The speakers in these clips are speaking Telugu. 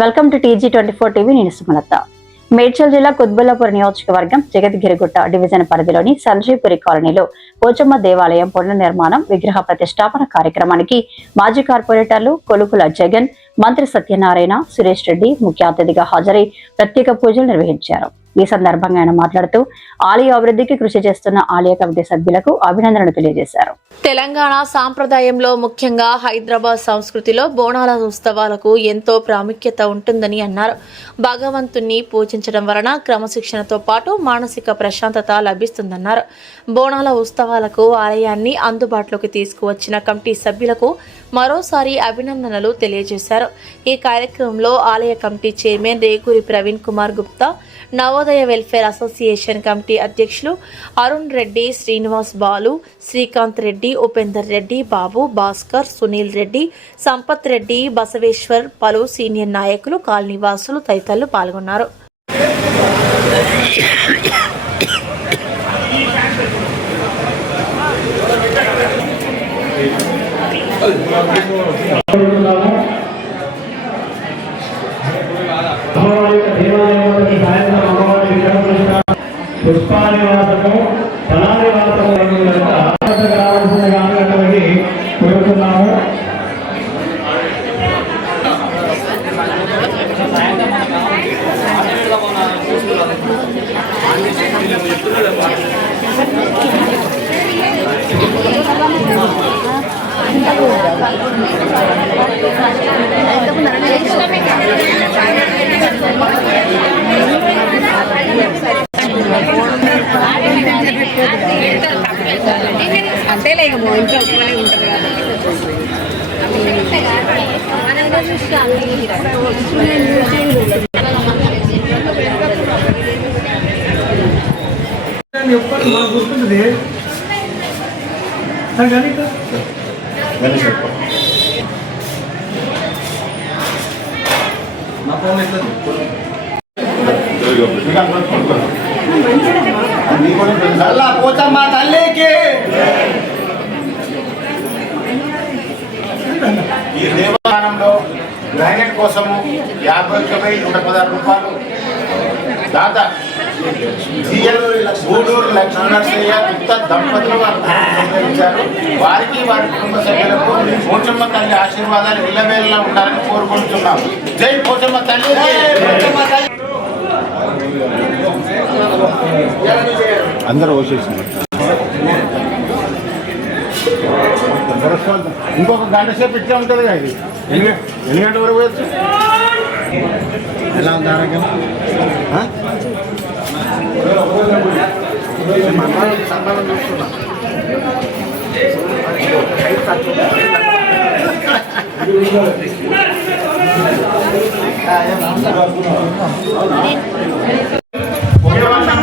Welcome to TG24 TV. నేను సుమలత. మేడ్చల్ జిల్లా కుత్బుల్లాపూర్ నియోజకవర్గం జగద్గిరిగుట్ట డివిజన్ పరిధిలోని సంజీపురి కాలనీలో పోచమ్మ దేవాలయం పునర్నిర్మాణం విగ్రహ ప్రతిష్టాపన కార్యక్రమానికి మాజీ కార్పొరేటర్లు కొలుకుల జగన్, మంత్రి సత్యనారాయణ, సురేష్ రెడ్డి ముఖ్య అతిథిగా హాజరై ప్రత్యేక పూజలు నిర్వహించారు. ఈ సందర్భంగా ఆయన మాట్లాడుతూ ఆలయ అభివృద్ధికి కృషి చేస్తున్న ఆలయ కమిటీ సభ్యులకు అభినందనలు తెలియజేశారు. తెలంగాణ సాంప్రదాయంలో ముఖ్యంగా హైదరాబాద్ సంస్కృతిలో బోనాల ఉత్సవాలకు ఎంతో ప్రాముఖ్యత ఉంటుందని అన్నారు. భగవంతుణ్ణి పూజించడం వలన క్రమశిక్షణతో పాటు మానసిక ప్రశాంతత లభిస్తుందన్నారు. బోనాల ఉత్సవాలకు ఆలయాన్ని అందుబాటులోకి తీసుకువచ్చిన కమిటీ సభ్యులకు మరోసారి అభినందనలు తెలియజేశారు. ఈ కార్యక్రమంలో ఆలయ committee chairman Reguri Praveen Kumar Gupta, Navodaya welfare association committee అధ్యక్షులు అరుణ్ రెడ్డి, శ్రీనివాస్ బాలు, శ్రీకాంత్ రెడ్డి, ఉపేందర్ రెడ్డి, బాబు, భాస్కర్, సునీల్ రెడ్డి, సంపత్ రెడ్డి, బసవేశ్వర్, పలు సీనియర్ నాయకులు, కాలనీవాసులు తదితరులు పాల్గొన్నారు. పుష్పానివాసము ఫలానివాసము కోరుతున్నాము. అంతేలే ఇంట్లో ఒక్కనే ఉంటుంది గుర్తుంది. పోచమ్మ తల్లికి ఈ దేవస్థానంలో గ్రానైట్ కోసము 51,116 రూపాయలు దాదా గూడూరు లక్ష్మీనరసయ్య గుప్త దంపతులు ఉపయోగించారు. వారికి వారి కుటుంబ సభ్యులకు పోచమ్మ తల్లి ఆశీర్వాదాలు ఇళ్ళవేళలా ఉండాలని కోరుకుంటున్నాము. జై పోచమ్మ తల్లి. అందరూ వచ్చేసింది. ఇంకొక గంట సేపు ఇట్లా ఉంటుంది కదా. ఇది ఎన్ని గంటల వరకు పోయచ్చు? ఎలా ఉంది ఆరోగ్యం? సంబంధం చూస్తున్నా.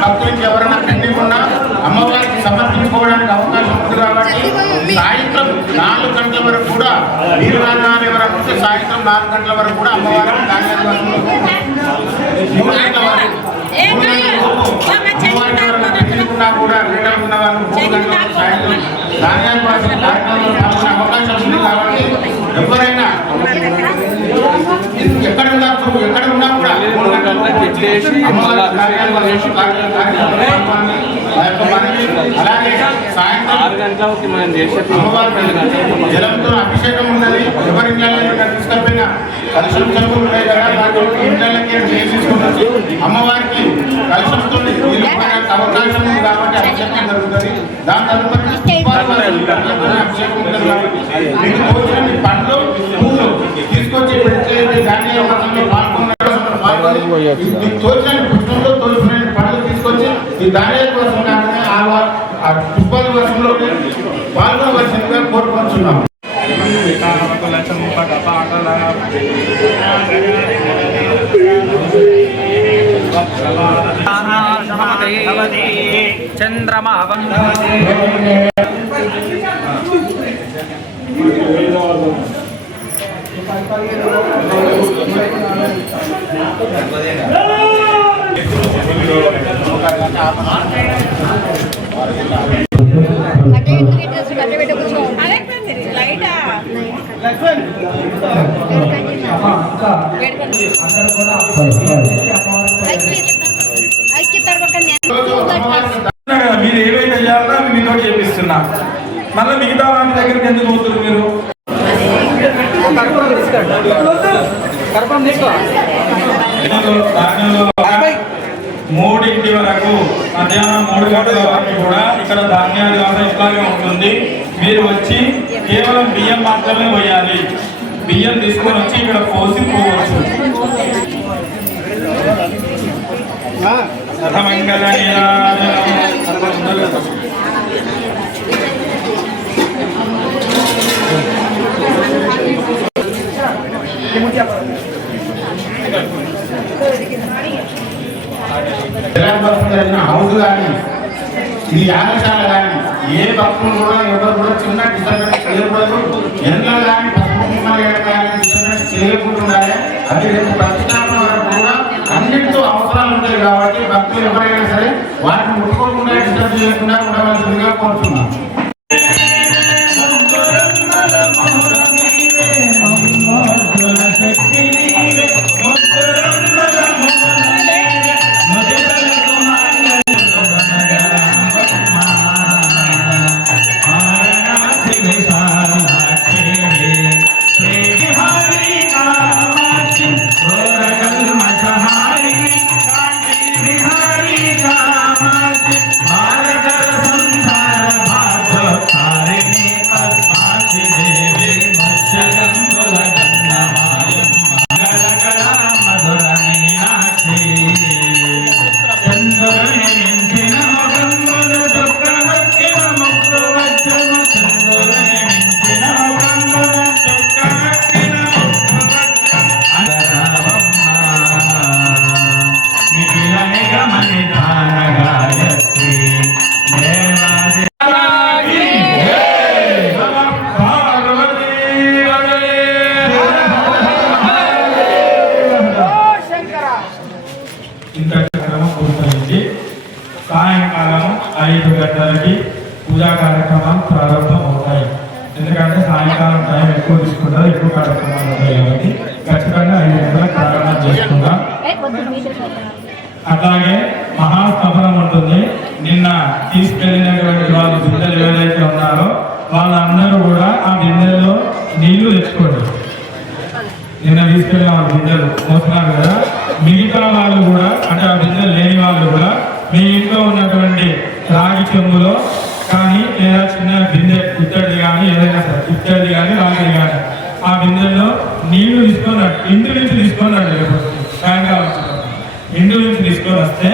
భక్తులకి ఎవరైనా పెండింగ్ ఉన్నా అమ్మవారికి సమర్పించుకోవడానికి అవకాశం ఉంది కాబట్టి సాయంత్రం 4 గంటల వరకు కూడా వీరుగానే ఎవరైనా ఉంటే సాయంత్రం 4 గంటల వరకు కూడా అమ్మవారికి పెండింగ్ ఉన్నా కూడా రిటర్న్ ఉన్న వాళ్ళు 3 గంటల వరకు సాయంత్రం ధాన్యాల కోసం కార్యక్రమంలో పాల్గొనే అవకాశం ఉంది. కాబట్టి ఎవరైనా ఎక్కడ ఉన్నా కూడా అలాగే సాయంత్రం 6 గంటలకి మనం చేసే జలంతో అభిషేకం ఉన్నది. ఎవరి తీసుకపోయినా కలుషం చదువులు ఉన్నాయి కదా, ఇంట్లోకి తీసుకుంటుంది. అమ్మవారికి కలుషంతో అవకాశం ఉంది కాబట్టి అభిషేకం జరుగుతుంది. దాని తదుపరి అభిషేకం ఉంటుంది కాబట్టి మీకు తోచిన పండ్లు పూలు తీసుకొచ్చి ధాన్యాల వర్షంలో పాల్గొని మీకు తోచిన పుష్పంలో తోచిన పండ్లు తీసుకొచ్చి ఈ ధాన్యాల వర్షం కాగానే ఆ పుష్పాల వర్షంలో పాల్గొనవలసిందిగా కోరుకుంటున్నాము. చంద్రమా లైట్ పక్క అక్కడ కూడా మీరు ఏవైతే చేయాలో అవి మీతో చేపిస్తున్నా. మళ్ళీ మిగతా వాటి దగ్గరికి ఎందుకు పోతున్నారు మీరు? ధాన్యంలో 3 వరకు మధ్యాహ్నం 3 గంటల వరకు కూడా ఇక్కడ ధాన్యాలు కావడం ఇట్లాగే ఉంటుంది. మీరు వచ్చి కేవలం బియ్యం మాత్రమే పోయాలి. బియ్యం తీసుకొని వచ్చి ఇక్కడ పోసి పోవచ్చు. రథమంగళ హౌస్ కానీ ఈ యాగశాల కానీ ఏ భక్తులు కూడా ఎవరు కూడా చిన్న డిస్టర్బెన్స్ చేయకూడదు. ఎండ్ల కానీ డిస్టర్బెన్స్ చేయకుంటున్నారే. అది రేపు ప్రతిష్టాపన వరకు కూడా అన్నింటితో అవసరాలు ఉంటాయి కాబట్టి భక్తులు ఎవరైనా సరే వాటిని ముట్టుకోకుండా డిస్టర్బ్ చేయకుండా ఉండవలసిందిగా కోరుతున్నాం. సాయంకాలం 5 గంటలకి పూజా కార్యక్రమాలు ప్రారంభం అవుతాయి. ఎందుకంటే సాయంకాలం టైం ఎక్కువ తీసుకుంటారు, ఎక్కువ కార్యక్రమాలు ఉంటాయి కాబట్టి ఖచ్చితంగా 5 గంటలకు ప్రారంభం చేసుకుంటాం. అట్లాగే మహాస్తభనం ఉంటుంది. నిన్న తీసుకెళ్ళినటువంటి వాళ్ళు బిడ్డలు ఏదైతే ఉన్నారో వాళ్ళందరూ కూడా ఆ బిడ్డల్లో నీళ్లు తెచ్చుకోండి. నిన్న తీసుకెళ్ళిన వాళ్ళ బిడ్డలు మోస్తున్నారు కదా, మిగతా వాళ్ళు కూడా అంటే ఆ బిడ్డలు లేని వాళ్ళు కూడా మీ ఇంట్లో ఉన్నటువంటి రాగి చెంబులో కానీ లేదా చిన్న బిందె ఇత్తడి కానీ ఏదైనా సరే ఇత్తడి కానీ రాగి కానీ ఆ బిందెల్లో నీళ్లు తీసుకున్నాడు. ఇంటి నుంచి తీసుకున్నాడు. సాయంకాలం ఇంటి నుంచి తీసుకొని వస్తే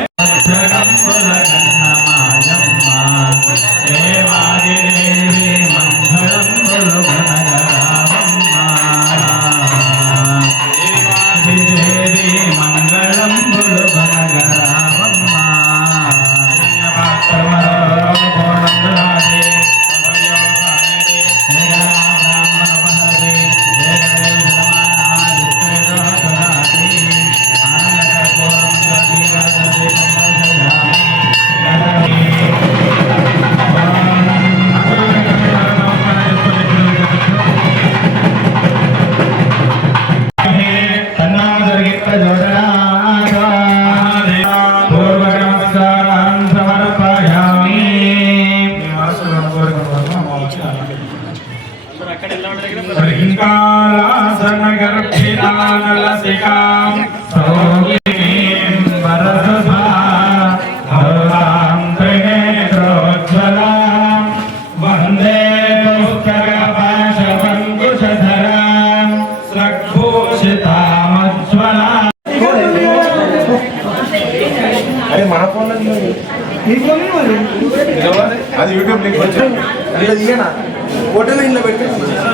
అది యూట్యూబ్ లింక్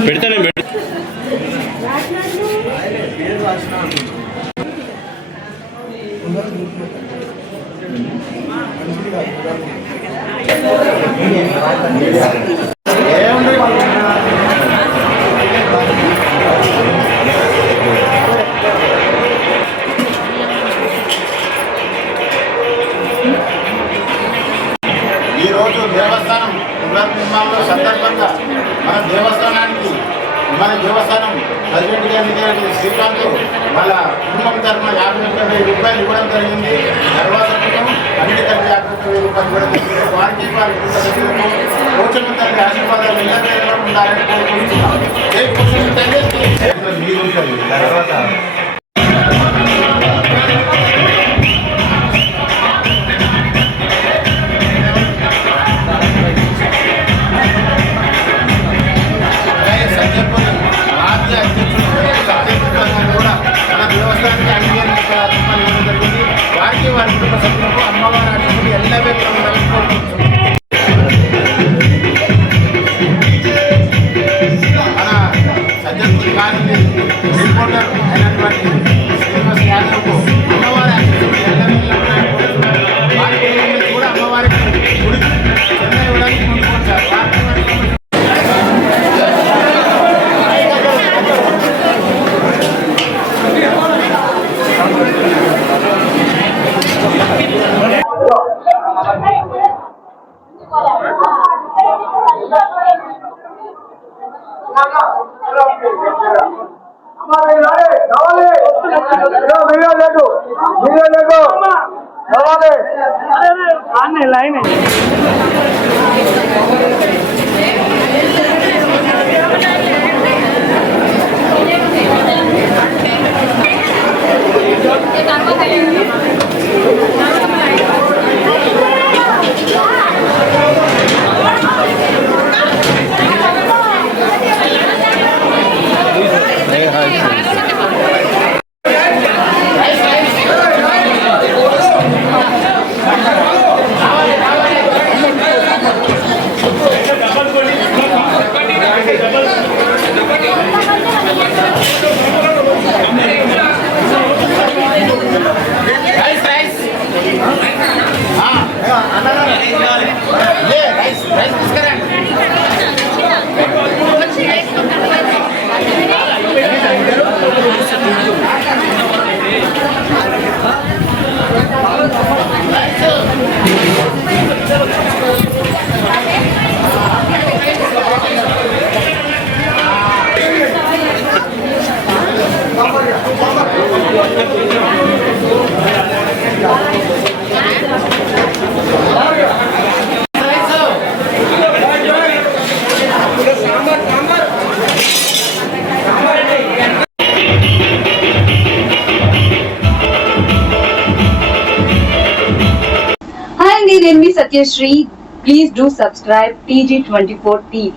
పెడతానే. ఈరోజు దేవస్థానం పునర్నిర్మాణంలో సందర్భంగా మన దేవస్థానం ప్రెసిడెంట్ గారి శ్రీ విశ్రాంతి వాళ్ళ కుటుంబం తరఫున 51,000 రూపాయలు ఇవ్వడం జరిగింది. తర్వాత అన్నిటి కలిపి 51,000 రూపాయలు ఇవ్వడం జరిగింది. వారికి వారి కుటుంబ సభ్యులకు పోచమ్మ తల్లి ఆశీర్వాదాలు నిరంతరంగా ఉండాలని కోరుకుంటున్నాం. జై పోచమ్మ తల్లి. మీరు ఉంటుంది తర్వాత వారి కుటుంబ సభ్యులకు అమ్మవారి ఆశీస్సులు ఎల్లవేళలా ఉండాలని కోరుకుంటున్నాం. మన సజ్జనపూరి కాలనీ రిపోర్టర్ అయినటువంటి శ్రీనివాస్ యాదవ్కు అమ్మవారి ఆశీస్సులు ఎల్లవేళలా ఉండాలని కోరుకుంటున్నాం. వారి కుటుంబం కూడా అమ్మవారికి గుడికి చెన్నై ఇవ్వడానికి ముందుకొచ్చారు. Hi, నేను మీ Satyasri. Please do subscribe TG24 TV.